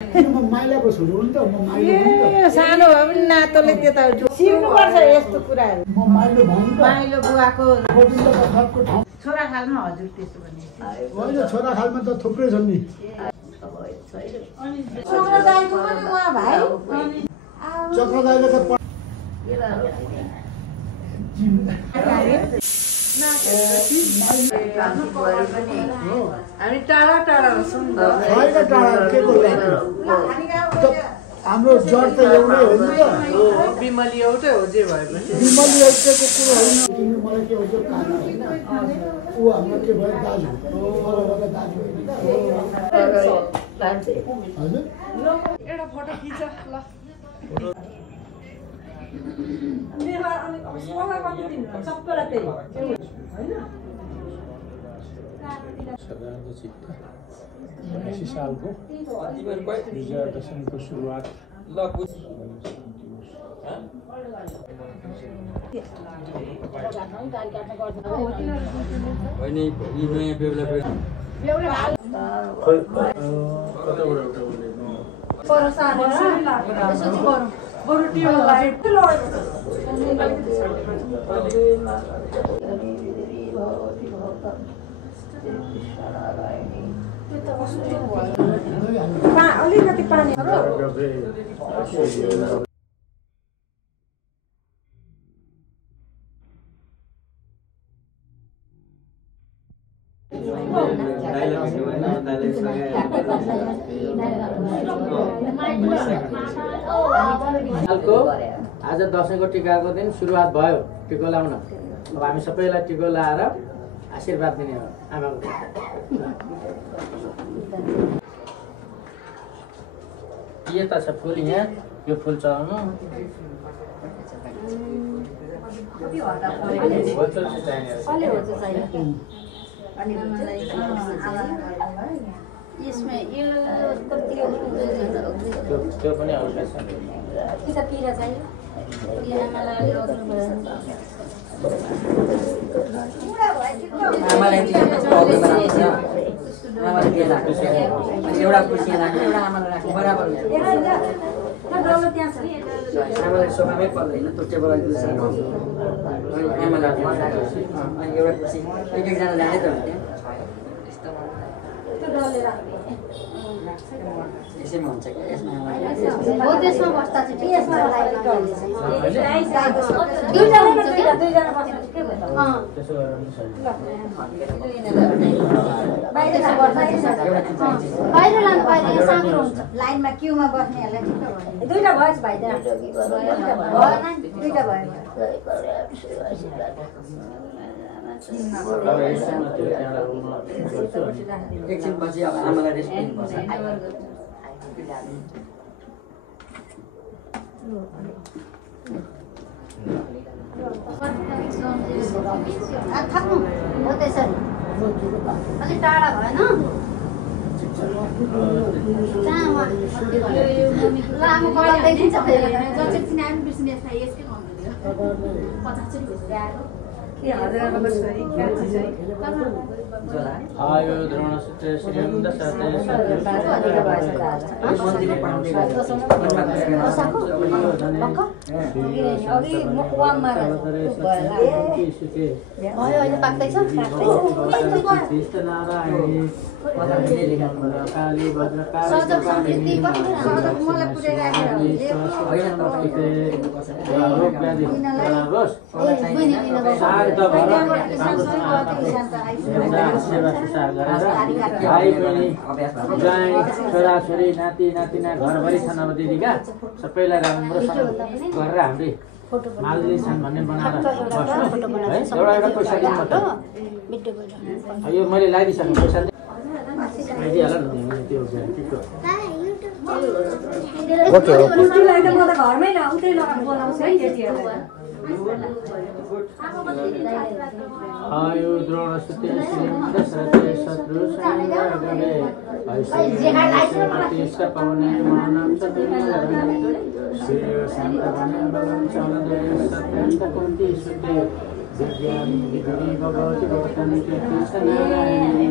माइलाको छोरो हो नि त म माइलो हो नि त सानो भए पनि नातोले त्यता सिक्नुपर्छ यस्तो कुराहरू म माइलो भन्नु त माइलो बुवाको गोविन्दको थपको ठाउँ छोरा खालमा हजुर त्यसो भने होइन छोरा खालमा त थुप्रै छन् नि छोरा दाइको पनि उहाँ भाइ चक्र दाइले त हामी टाढा टाढा हाम्रो जड त एउटै हो नि त बिमली एउटै हो जे भए पनि बिमली एउटैको कुरो होइन तिमी मलाई के भन्छ काका होइन ऊ हाम्रो के भयो दाजु दाजु होइन एउटा फोटो खिच ल सरदारको चित्त 80 सालको विजयादशमीको सुरुवात अलिकति पानी आज दशैंको टिकाको दिन सुरुवात भयो टिको लाउन अब हामी सबैलाई टिको लाएर आशीर्वाद दिने हो आमाको के त छ फुल यहाँ यो फुल चढाउनु यसमा यो त्यो पनि आवश्यक छ किताबतिर चाहियो आमालाई एउटा खुसी लाग्छ एउटा आमालाई राख्नु बराबर आमालाई सोफामै पर्दैन टेबल आमालाई एउटा खुसी एक एकजना जाने त यसैमा हुन्छ कि यसमा त्यसमा बस्दा चाहिँ यसमा बाहिर लानु बाहिर सानो हुन्छ लाइनमा क्युमा बस्नेहरूलाई दुईटा भयो भाइ दुईटा भयो एकछिन पछि अब आमालाई रेस्ट दिनुपर्छ थाप्नु हो त्यसरी अलिक टाढा भएन लामो कलर देखिन्छ आयो द्रोणसूत्र श्रीयं दशरथे छोराछोरी नाति नातिना घरभरि छन् अब दिदीका सबैलाई राम्रोसँग गरेर हामीले मालदी छन् भन्ने बनाएर बस्नु है एउटा एउटा पैसा दिनु यो मैले लगाइदिइसक्नु पैसा दिइहाल न त्यो घरमै उतै बोलाउँछ है त्यतिहरूलाई आयु द्रोणसूत्र श्रीयं दशरथे शत्रु संग्रहे ऐश्वर्य पवने मानं श्रेय शान्तवने बलं चलदे सत्यन्त कुन्ती सुते विज्ञान विधि भगवती भगवती कीर्ति नारायणी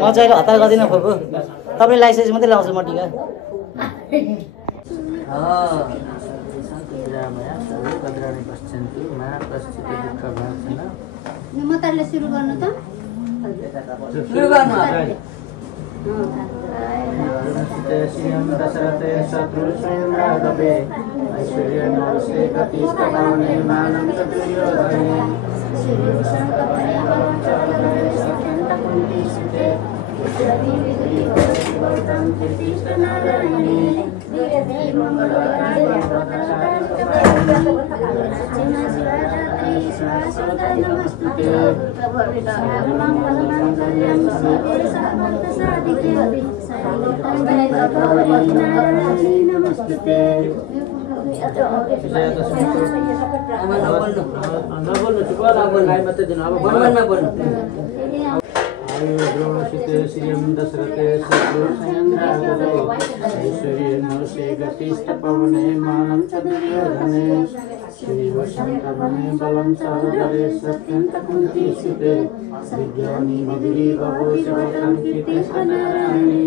म चाहिँ हतार गर्दिनँ फुपू तपाईँ लाइसेन्स मात्रै लाउँछु म टिका मतले सुरु गर्नु त श्रीयं दशरथे ऐश्वर्ये नौषे गतिष्ठपवने मानं च दुर्योधने श्रीवशङ्करणे बलं सहोदरे सत्यन्तकुन्तीसुते विज्ञानी विधि बभूषवकान्तिते सनारायणी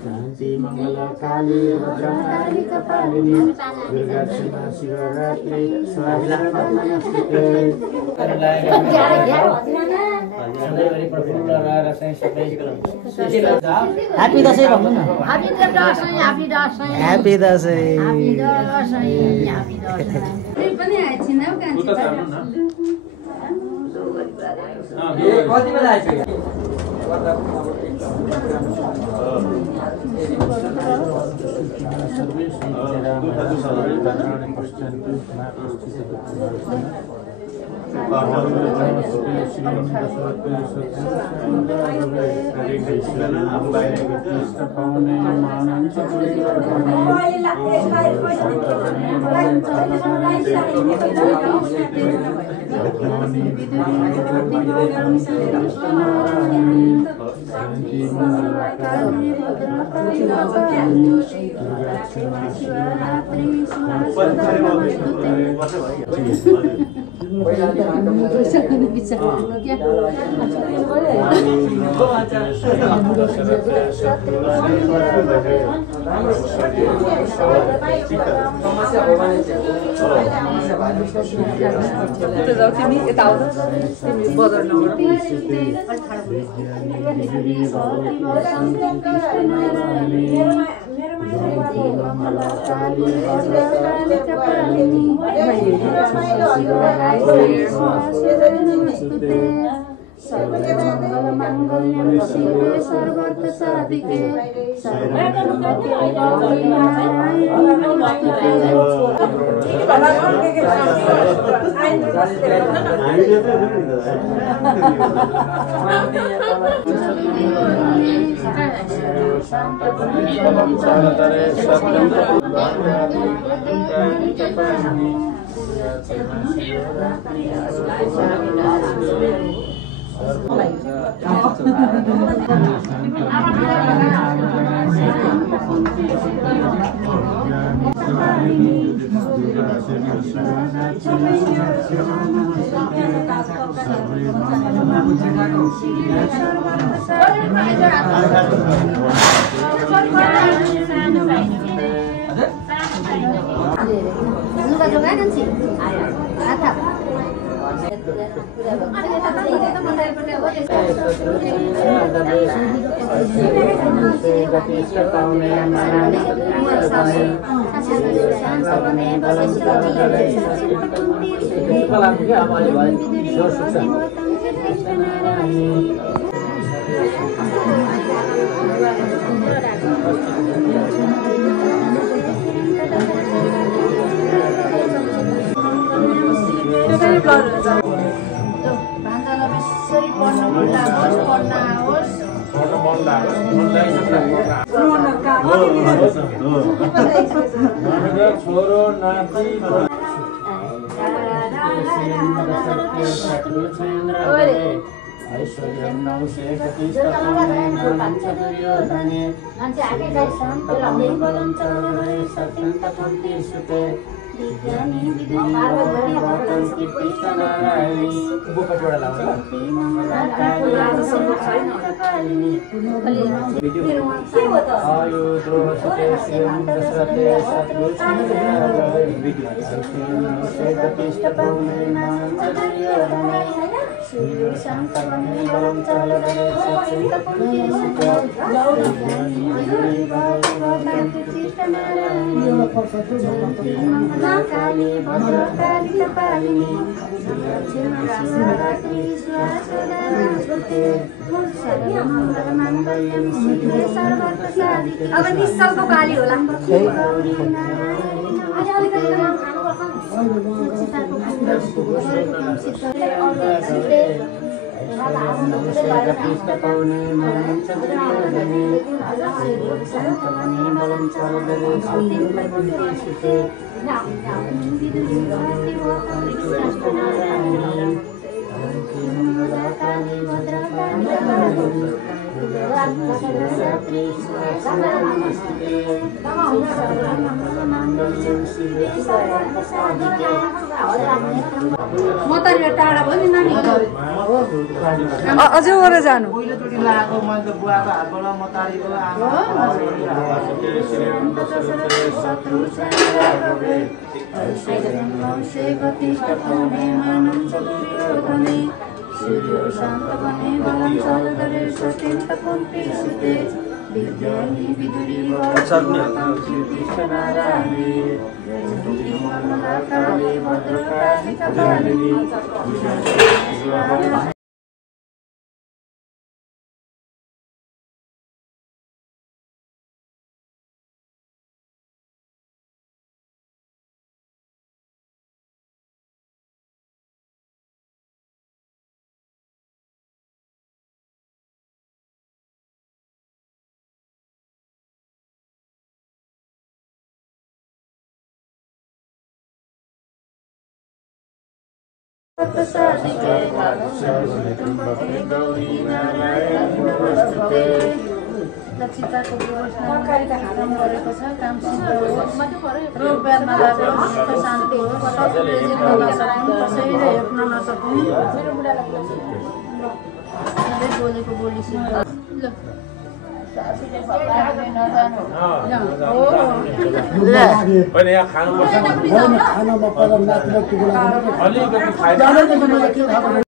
शान्ति मङ्गलकाली भद्रकाली कपालिनी दुर्गाक्षमा शिवरात्रि स्वाहा नमस्ते ह्यापी दसैँ भन्नु न ह्यापी दसैँ कति बेला आइसक्यो छोरो नाति ऐश्वर्यं नवशेखतिष्ठपूर्णेमानं चतुर्योधने शान्तमं बलं चलदरे सत्यन्तकुन्तीसुते विज्ञानी विदुरी भवतं कीर्तिष्ठनारायणी बुकटोडा लाउँला आयुद्रोषते श्रियं दशरथे शत्रुष्णतिष्ठपूर्णेमानं चतुर्योधने शान्तमं बलं चलदरे सत्यन्तकुन्तीसुते विज्ञानी विदुरी भवतं कीर्तिष्ठनारायणी काली भद्रकाली कपालिनी शिवरात्रि स्वासुते सर्वमङ्गलमाङ्गल्यं शिवे सर्वप्रसादिके अब निश्चलको काली होला म त टाढा भयो नि नानी अझै ओरे जानु पहिलोचोटि लगाएको मैले त बुवाको हातबाट म तारीको विज्ञानी विदुरी काली भद्रकाली कपालिनी लक्षिताको व्यवस्था गरेको छ काम सिद्ध होस् रोग व्याधमा लागोस् शान्ति होस् कसैले हेप्न नसकौँ बोलेको बोली सिद्ध खानु पर्छ